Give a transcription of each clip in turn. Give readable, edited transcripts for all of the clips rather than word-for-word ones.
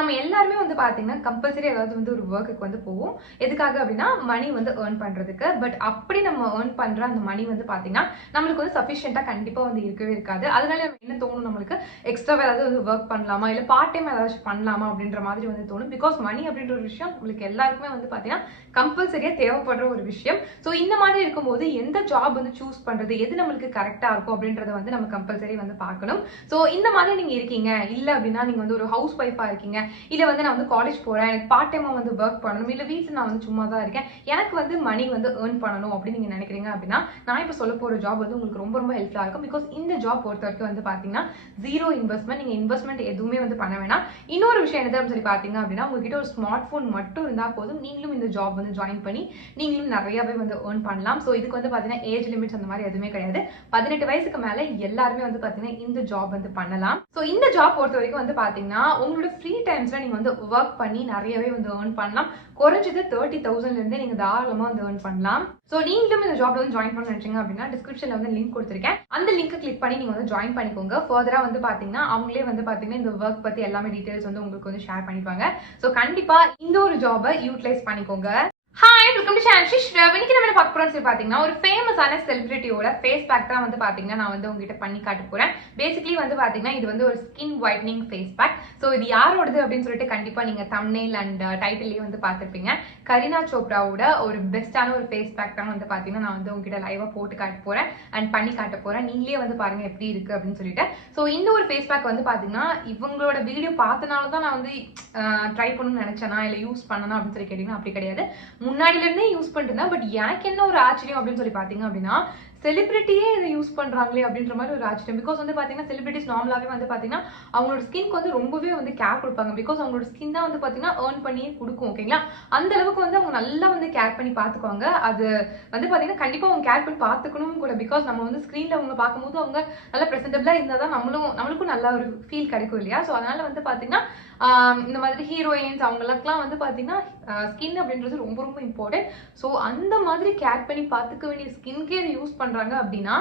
நம்ம எல்லாருமே வந்து பாத்தீங்கன்னா கம்பல்சரி ஏதாவது வந்து ஒரு ஒர்க்குக்கு வந்து போவோம். எதுக்காக அப்படின்னா மணி வந்து ஏர்ன் பண்றதுக்கு. பட் அப்படி நம்ம ஏர்ன் பண்ற அந்த மணி வந்து பாத்தீங்கன்னா நம்மளுக்கு வந்து சஃபிஷியண்டா கண்டிப்பா வந்து இருக்கவே இருக்காது. அதனால என்ன தோணும், நம்மளுக்கு எக்ஸ்ட்ரா ஏதாவது வந்து ஒர்க் பண்ணலாமா, இல்ல பார்ட் டைம் ஏதாச்சும் பண்ணலாமா அப்படின்ற மாதிரி வந்து தோணும். பிகாஸ் மணி அப்படின்ற ஒரு விஷயம் நம்மளுக்கு எல்லாருக்குமே வந்து பாத்தீங்கன்னா கம்பல்சரியா தேவைப்படுற ஒரு விஷயம். ஸோ இந்த மாதிரி இருக்கும்போது எந்த ஜாப் வந்து சூஸ் பண்றது, எது நம்மளுக்கு கரெக்டா இருக்கும் அப்படின்றத வந்து நம்ம கம்பல்சரி வந்து பார்க்கணும். ஸோ இந்த மாதிரி நீங்க இருக்கீங்க, இல்ல அப்படின்னா நீங்க வந்து ஒரு ஹவுஸ் ஒய்ஃபா இருக்கீங்க, இல்ல வந்து நான் வந்து காலேஜ் போறேன், எனக்கு பார்ட் டைமா வந்து ஒர்க் பண்ணணும், இல்ல வீட்டுல நான் வந்து சும்மா தான் இருக்கேன், எனக்கு வந்து மணி வந்து ஏர்ன் பண்ணணும் அப்படின்னு நீங்க நினைக்கிறீங்க அப்படின்னா நான் இப்ப சொல்ல போற ஜாப் வந்து உங்களுக்கு ரொம்ப ரொம்ப ஹெல்ப்ஃபுல்லா இருக்கும். பிகாஸ் இந்த ஜாப் பொறுத்த வரைக்கும் வந்து பாத்தீங்கன்னா ஜீரோ இன்வெஸ்ட்மெண்ட், நீங்க இன்வெஸ்ட்மெண்ட் எதுவுமே வந்து பண்ண வேணாம். இன்னொரு விஷயம் என்னது அப்படின்னு சொல்லி பாத்தீங்க அப்படின்னா உங்ககிட்ட ஒரு ஸ்மார்ட் போன் மட்டும் இருந்தா போதும், நீங்களும் இந்த ஜாப் வந்து ஜாயின் பண்ணி நீங்களும் நிறையவே வந்து ஏர்ன் பண்ணலாம். ஸோ இதுக்கு வந்து பாத்தீங்கன்னா ஏஜ் லிமிட்ஸ் அந்த மாதிரி எதுவுமே கிடையாது. 18 வயசுக்கு மேல எல்லாருமே வந்து பாத்தீங்கன்னா இந்த ஜாப் வந்து பண்ணலாம். ஸோ இந்த ஜாப் பொறுத்த வரைக்கும் வந்து பாத்தீங்கன்னா உங்களோட ஃப்ரீ டைம்ஸ்ல நீங்க வந்து ஒர்க் பண்ணி நிறையவே வந்து ஏர்ன் பண்ணலாம். குறைஞ்சது 30,000 இருந்தே நீங்க தாராளமா வந்து ஏர்ன் பண்ணலாம். ஸோ நீங்களும் இந்த ஜாப்ல வந்து ஜாயின் பண்ண நினைச்சீங்க அப்படின்னா டிஸ்கிரிப்ஷன்ல வந்து லிங்க் கொடுத்துருக்கேன். அந்த லிங்க் கிளிக் பண்ணி நீங்க வந்து ஜாயின் பண்ணிக்கோங்க. ஃபர்தரா வந்து பாத்தீங்கன்னா அவங்களே வந்து பாத்தீங்கன்னா இந்த ஒர்க் பத்தி எல்லாமே டீடைல்ஸ் வந்து உங்களுக்கு வந்து ஷேர் பண்ணிப்பாங்க. ஸோ கண்டிப்பா இந்த ஒரு ஜாபை யூட்டிலைஸ் பண்ணிக்கோங்க. ஹாய், வெல்கம் டு சேனல் ஸ்ரீஸ்ரவ். இன்னைக்கு நம்ம என்ன பார்க்க போறோம்னு சொல்லி பாத்தீங்கன்னா ஒரு ஃபேமஸான செலிபிரிட்டியோட ஃபேஸ் பேக் தான் வந்து பாத்தீங்கன்னா நான் வந்து உங்ககிட்ட பண்ணி காட்ட போறேன். பேசிக்கலி வந்து பாத்தீங்கன்னா இது வந்து ஒரு skin whitening face pack. So இது யாரோடது அப்படின்னு சொல்லிட்டு கண்டிப்பா நீங்க தம்ப்நெயில் அண்ட் டைட்டில்லயே வந்து பார்த்திருப்பீங்க. கரீனா சோப்ராவோட ஒரு பெஸ்டான ஒரு ஃபேஸ் பேக் தான் வந்து பாத்தீங்கன்னா நான் வந்து உங்ககிட்ட லைவா போட்டு காட்ட போறேன் அண்ட் பண்ணி காட்ட போறேன். நீங்களே வந்து பாருங்க எப்படி இருக்கு அப்படின்னு சொல்லிட்டு. ஸோ இந்த ஒரு ஃபேஸ் பேக் வந்து பாத்தீங்கன்னா இவங்களோட வீடியோ பார்த்தனால தான் நான் வந்து ட்ரை பண்ணணும்னு நினைச்சேனா இல்ல யூஸ் பண்ணனா அப்படின்னு சொல்லி கேட்டீங்கன்னா அப்படி கிடையாது. முன்னாடில இருந்தே யூஸ் பண்ணிட்டு, பட் எனக்கு என்ன ஒரு ஆச்சரியம் அப்படின்னு சொல்லி பாத்தீங்க அப்படின்னா செலிபிரிட்டியே இதை யூஸ் பண்றாங்களே அப்படின்ற மாதிரி ஒரு ஆச்சரியம். பிகாஸ் வந்து பாத்தீங்கன்னா செலிபிரிட்டிஸ் நார்மலாவே வந்து பாத்தீங்கன்னா அவங்களோட ஸ்கின்க்கு வந்து ரொம்பவே வந்து கேர் கொடுப்பாங்க. பிகாஸ் அவங்களோட ஸ்கின் தான் வந்து பாத்தீங்கன்னா ஏர்ன் பண்ணியே கொடுக்கும். ஓகேங்களா, அந்த அளவுக்கு வந்து அவங்க நல்லா வந்து கேர் பண்ணி பாத்துக்குவாங்க. அது வந்து பாத்தீங்கன்னா கண்டிப்பா அவங்க கேர் பண்ணி பாத்துக்கணும் கூட. பிகாஸ் நம்ம வந்து ஸ்கிரீன்ல அவங்க பார்க்கும்போது அவங்க நல்லா பிரசன்டபிளா இருந்தாதான் நம்மளுக்கும் நல்ல ஒரு ஃபீல் கிடைக்கும் இல்லையா. ஸோ அதனால வந்து பாத்தீங்கன்னா இந்த மாதிரி ஹீரோயின்ஸ் அவங்களுக்குலாம் வந்து பாத்தீங்கன்னா ஸ்கின் அப்படின்றது ரொம்ப ரொம்ப இம்பார்ட்டன்ட். ஸோ அந்த மாதிரி கேர் பண்ணி பார்த்துக்க வேண்டிய ஸ்கின் கேர் யூஸ் பண்றாங்க அப்படின்னா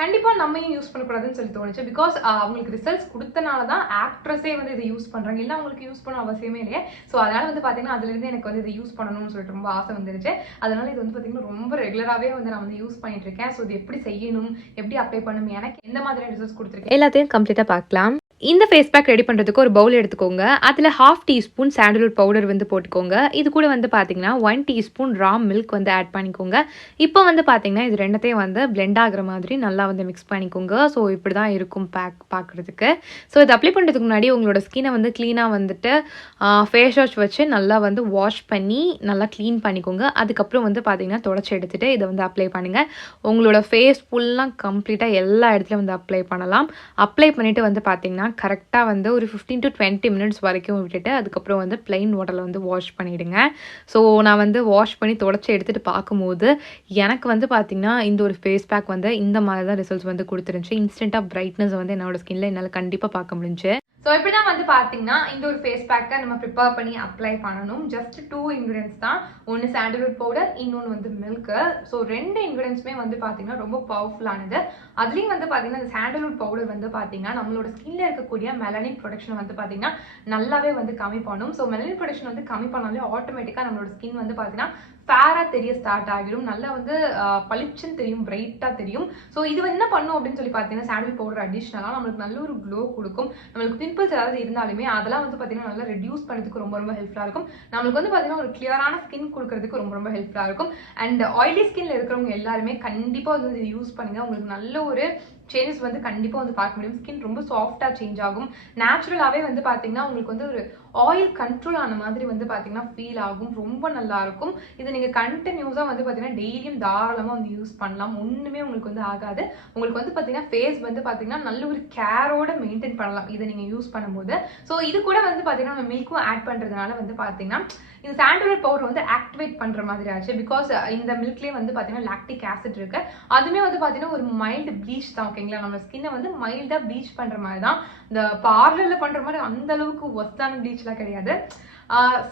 கண்டிப்பா நம்மையும் யூஸ் பண்ணக்கூடாதுன்னு சொல்லி தோணுச்சு. பிகாஸ் அவங்களுக்கு ரிசல்ட்ஸ் கொடுத்தனாலதான் ஆக்ட்ரஸே வந்து இதை யூஸ் பண்றாங்க. இல்லை அவங்களுக்கு யூஸ் பண்ண அவசியமே இல்லையே. ஸோ அதனால வந்து பாத்தீங்கன்னா அதுல இருந்து எனக்கு வந்து இதை யூஸ் பண்ணணும்னு சொல்லிட்டு ரொம்ப ஆசை வந்துருச்சு. அதனால இது வந்து பாத்தீங்கன்னா ரொம்ப ரெகுலராகவே வந்து நான் வந்து யூஸ் பண்ணிட்டு இருக்கேன். ஸோ இது எப்படி செய்யணும், எப்படி அப்ளை பண்ணணும், எனக்கு எந்த மாதிரி ரிசல்ட்ஸ் கொடுத்துருக்கேன் எல்லாத்தையும் கம்ப்ளீட்டா பார்க்கலாம். இந்த ஃபேஸ் பேக் ரெடி பண்ணுறதுக்கு ஒரு பவுல் எடுத்துக்கோங்க. அதில் 1/2 டீஸ்பூன் சாண்டல்வுட் பவுடர் வந்து போட்டுக்கோங்க. இது கூட வந்து பார்த்தீங்கன்னா 1 டீஸ்பூன் ரா மில்க் வந்து ஆட் பண்ணிக்கோங்க. இப்போ வந்து பார்த்தீங்கன்னா இது ரெண்டத்தையும் வந்து பிளெண்ட் ஆகிற மாதிரி நல்லா வந்து மிக்ஸ் பண்ணிக்கோங்க. ஸோ இப்படி தான் இருக்கும் பேக் பார்க்குறதுக்கு. ஸோ இது அப்ளை பண்ணுறதுக்கு முன்னாடி உங்களோட ஸ்கின்னை வந்து க்ளீனாக வந்துட்டு ஃபேஸ் வாஷ் வச்சு நல்லா வந்து வாஷ் பண்ணி நல்லா க்ளீன் பண்ணிக்கோங்க. அதுக்கப்புறம் வந்து பார்த்தீங்கன்னா தொடச்சி எடுத்துகிட்டு இதை வந்து அப்ளை பண்ணுங்கள். உங்களோட ஃபேஸ் ஃபுல்லாக கம்ப்ளீட்டாக எல்லா இடத்துலையும் வந்து அப்ளை பண்ணலாம். அப்ளை பண்ணிவிட்டு வந்து பார்த்தீங்கன்னா கரெக்டாக வந்து ஒரு 15 to 20 மினிட்ஸ் வரைக்கும் விட்டுட்டு அதுக்கப்புறம் வந்து பிளெயின் வாட்டரில் வந்து வாஷ் பண்ணிவிடுங்க. ஸோ நான் வந்து வாஷ் பண்ணி தொடச்சி எடுத்துகிட்டு பார்க்கும்போது எனக்கு வந்து பார்த்திங்கன்னா இந்த ஒரு ஃபேஸ் பேக் வந்து இந்த மாதிரி தான் ரிசல்ட்ஸ் வந்து கொடுத்துருந்துச்சு. இன்ஸ்டண்ட்டாக பிரைட்னஸ் வந்து என்னோட ஸ்கின்ல என்னால் கண்டிப்பாக பார்க்க முடிஞ்சு. ஸோ இப்படிதான் வந்து பார்த்தீங்கன்னா இந்த ஒரு ஃபேஸ் பேக்கை நம்ம ப்ரிப்பேர் பண்ணி அப்ளை பண்ணணும். ஜஸ்ட் 2 இன்க்ரீடியன்ஸ் தான். ஒன்று சாண்டல்வுட் பவுடர், இன்னொன்று வந்து மில்க்கு. ஸோ 2 இன்க்ரீடியன்ஸுமே வந்து பார்த்தீங்கன்னா ரொம்ப பவர்ஃபுல்லானது. அதுலேயும் வந்து பார்த்தீங்கன்னா இந்த சாண்டல்வுட் பவுடர் வந்து பார்த்தீங்கன்னா நம்மளோட ஸ்கின்ல இருக்கக்கூடிய மெலனின் ப்ரொடக்ஷன் வந்து பார்த்தீங்கன்னா நல்லாவே வந்து கம்மி பண்ணும். ஸோ மெலனின் ப்ரொடக்ஷன் வந்து கம்மி பண்ணாலே ஆட்டோமேட்டிக்காக நம்மளோட ஸ்கின் வந்து பார்த்தீங்கன்னா ஃபேராக தெரிய ஸ்டார்ட் ஆகிடும். நல்லா வந்து பளிச்சுன்னு தெரியும், பிரைட்டாக தெரியும். ஸோ இது என்ன பண்ணும் அப்படின்னு சொல்லி பார்த்தீங்கன்னா சாண்டல் பவுடர் அடிஷ்னலாக நம்மளுக்கு நல்ல ஒரு க்ளோ கொடுக்கும். நம்மளுக்கு பிம்பிள்ஸ் ஏதாவது இருந்தாலுமே அதெல்லாம் வந்து பார்த்தீங்கன்னா நல்லா ரெடியூஸ் பண்ணுறதுக்கு ரொம்ப ரொம்ப ஹெல்ப்ஃபுல்லாக இருக்கும். நம்மளுக்கு வந்து பார்த்தீங்கன்னா ஒரு கிளியரான ஸ்கின் கொடுக்கறதுக்கு ரொம்ப ரொம்ப ஹெல்ப்ஃபுல்லாக இருக்கும். அண்ட் ஆயிலி ஸ்கின்ல இருக்கிறவங்க எல்லாருமே கண்டிப்பாக வந்து இது யூஸ் பண்ணுங்க. உங்களுக்கு நல்ல ஒரு சேஞ்சஸ் வந்து கண்டிப்பாக வந்து பார்க்க முடியும். ஸ்கின் ரொம்ப சாஃப்டாக சேஞ்ச் ஆகும். நேச்சுரலாகவே வந்து பார்த்தீங்கன்னா உங்களுக்கு வந்து ஒரு ஆயில் கண்ட்ரோல் ஆன மாதிரி வந்து பார்த்தீங்கன்னா ஃபீல் ஆகும். ரொம்ப நல்லா இருக்கும். இது நீங்கள் கண்டினியூஸாக வந்து பார்த்தீங்கன்னா டெய்லியும் தாராளமாக வந்து யூஸ் பண்ணலாம். ஒன்றுமே உங்களுக்கு வந்து ஆகாது. உங்களுக்கு வந்து பார்த்தீங்கன்னா ஃபேஸ் வந்து பார்த்தீங்கன்னா நல்ல ஒரு கேரோட மெயின்டைன் பண்ணலாம் இதை நீங்கள் யூஸ் பண்ணும்போது. ஸோ இது கூட வந்து பார்த்தீங்கன்னா நம்ம மில்க்கும் ஆட் பண்ணுறதுனால வந்து பார்த்தீங்கன்னா இந்த சாண்டல்வுட் பவுடர் வந்து ஆக்டிவேட் பண்ணுற மாதிரி ஆச்சு. பிகாஸ் இந்த மில்க்லேயே வந்து பார்த்தீங்கன்னா லாக்டிக் ஆசிட் இருக்கு. அதுவுமே வந்து பார்த்தீங்கன்னா ஒரு மைல்டு ப்ளீச் தான். ஓகேங்களா, நம்ம ஸ்கின்னை வந்து மைல்டாக ப்ளீச் பண்ணுற மாதிரி தான். இந்த பார்லர்ல பண்ற மாதிரி அந்த அளவுக்கு ஒஸ்டான ப்ளீச்லாம் கிடையாது.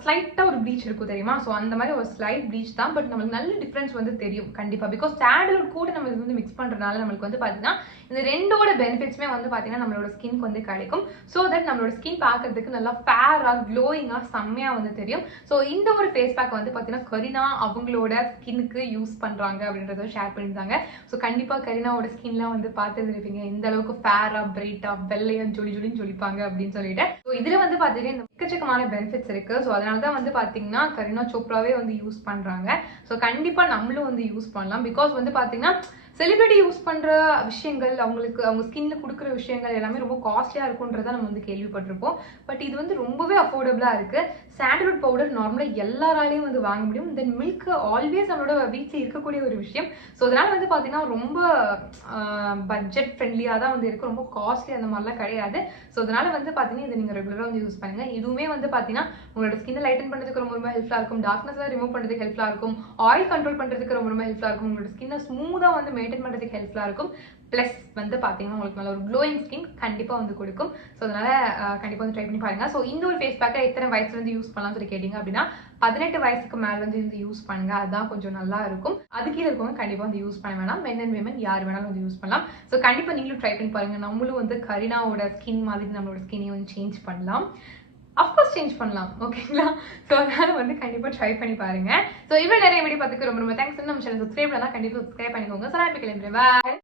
ஸ்லைட்டா ஒரு ப்ளீச் இருக்கும் தெரியுமா? ஸோ அந்த மாதிரி ஒரு ஸ்லைட் ப்ளீச் தான். பட் நம்மளுக்கு நல்ல டிஃபரன்ஸ் வந்து தெரியும் கண்டிப்பா. பிகாஸ் சாண்டல்வுட் கூட நம்ம இது வந்து மிக்ஸ் பண்றதுனால நம்மளுக்கு வந்து பாத்தீங்கன்னா இந்த ரெண்டோட பெனிஃபிட்ஸ்மே வந்து பாத்தீங்கன்னா நம்மளோட ஸ்கின்க்கு வந்து கிடைக்கும். ஸோ தட் நம்மளோட ஸ்கின் பார்க்கறதுக்கு நல்லா ஃபேரா க்ளோயிங்கா செம்மையா வந்து தெரியும். ஸோ இந்த ஒரு ஃபேஸ் பேக் வந்து பாத்தீங்கன்னா கரீனா அவங்களோட ஸ்கின்னுக்கு யூஸ் பண்றாங்க அப்படின்றத ஷேர் பண்ணியிருந்தாங்க. ஸோ கண்டிப்பா கரீனாவோட ஸ்கின்லாம் வந்து பார்த்துருப்பீங்க எந்த அளவுக்கு ஃபேரா பிரைட்டா வெள்ளையா ஜொலி ஜொலின்னு ஜொலிப்பாங்க அப்படின்னு சொல்லிட்டு. ஸோ இதுல வந்து பாத்தீங்கன்னா இந்த எக்கச்சக்கமான பெனிஃபிட்ஸ் இருக்கு. ஸோ அதனால தான் வந்து பாத்தீங்கன்னா கரீனா சோப்ராவே வந்து யூஸ் பண்றாங்க. ஸோ கண்டிப்பா நம்மளும் வந்து யூஸ் பண்ணலாம். பிகாஸ் வந்து பாத்தீங்கன்னா செலிபிரிட்டி யூஸ் பண்ற விஷயங்கள் அவங்களுக்கு அவங்க ஸ்கின்ல கொடுக்குற விஷயங்கள் எல்லாமே ரொம்ப காஸ்ட்லியா இருக்குன்றத நம்ம வந்து கேள்விப்பட்டிருப்போம். பட் இது வந்து ரொம்பவே அஃபோர்டபுளா இருக்கு. சாண்டல்வுட் பவுடர் நார்மலா எல்லாராலையும் வந்து வாங்க முடியும். தென் மில்க் ஆல்வேஸ் நம்மளோட வீட்டில் இருக்கக்கூடிய ஒரு விஷயம். ஸோ அதனால வந்து பாத்தீங்கன்னா ரொம்ப பட்ஜெட் ஃப்ரெண்ட்லியா தான் வந்து இருக்கு. ரொம்ப காஸ்ட்லி அந்த மாதிரிலாம் கிடையாது. ஸோ அதனால வந்து பாத்தீங்கன்னா இதை நீங்க ரெகுலரா வந்து யூஸ் பண்ணுங்க. இதுவுமே வந்து பாத்தீங்கன்னா உங்களோட ஸ்கின்னை லைட்டன் பண்றதுக்கு ரொம்ப ரொம்ப ஹெல்ப்ஃபுல்லா இருக்கும். டார்க்னஸ் ரிமூவ் பண்றதுக்கு ஹெல்ப்ஃபுல்லா இருக்கும். ஆயில் கண்ட்ரோல் பண்றதுக்கு ரொம்ப ரொம்ப ஹெல்ப்ஃபுல்லா இருக்கும். உங்களோட ஸ்கின்னை ஸ்மூதா வந்து மெயின்டைன் பண்றதுக்கு ஹெல்ப்ஃபுல்லா இருக்கும். பிளஸ் வந்து பாத்தீங்கன்னா உங்களுக்கு நல்ல ஒரு க்ளோயிங் ஸ்கின் கண்டிப்பா வந்து கொடுக்கும். ஸோ அதனால கண்டிப்பா வந்து ட்ரை பண்ணி பாருங்க. ஸோ இந்த ஒரு ஃபேஸ் பேக்கை எத்தனை வயசுல இருந்து யூஸ் பண்ணலாம்னு சொல்லி கேட்டீங்க அப்படின்னா 18 வயசுக்கு மேல வந்து யூஸ் பண்ணுங்க. அதுதான் கொஞ்சம் நல்லா இருக்கும். அது கீழே இருக்கவங்க கண்டிப்பா வந்து யூஸ் பண்ண வேணாம். மென் அண்ட் விமன் யார் வேணாலும் வந்து யூஸ் பண்ணலாம். ஸோ கண்டிப்பா நீங்களும் ட்ரை பண்ணி பாருங்க. நம்மளும் வந்து கரீனாவோட ஸ்கின் மாதிரி நம்மளோட ஸ்கின்னையும் வந்து சேஞ்ச் பண்ணலாம். அஃப்கோர்ஸ் சேஞ்ச் பண்ணலாம். ஓகேங்களா? ஸோ அதனால வந்து கண்டிப்பா ட்ரை பண்ணி பாருங்க. ஸோ இவ்வளவு நிறைய வீடியோ பார்த்துக்கு ரொம்ப ரொம்ப தேங்க்ஸ். நம்ம சேனல் சப்ஸ்கிரைப் பண்ணா கண்டிப்பா சப்ஸ்கிரைப் பண்ணிக்கோங்க. ஸோ நான் இப்போ கிளம்புறேன். பாய்.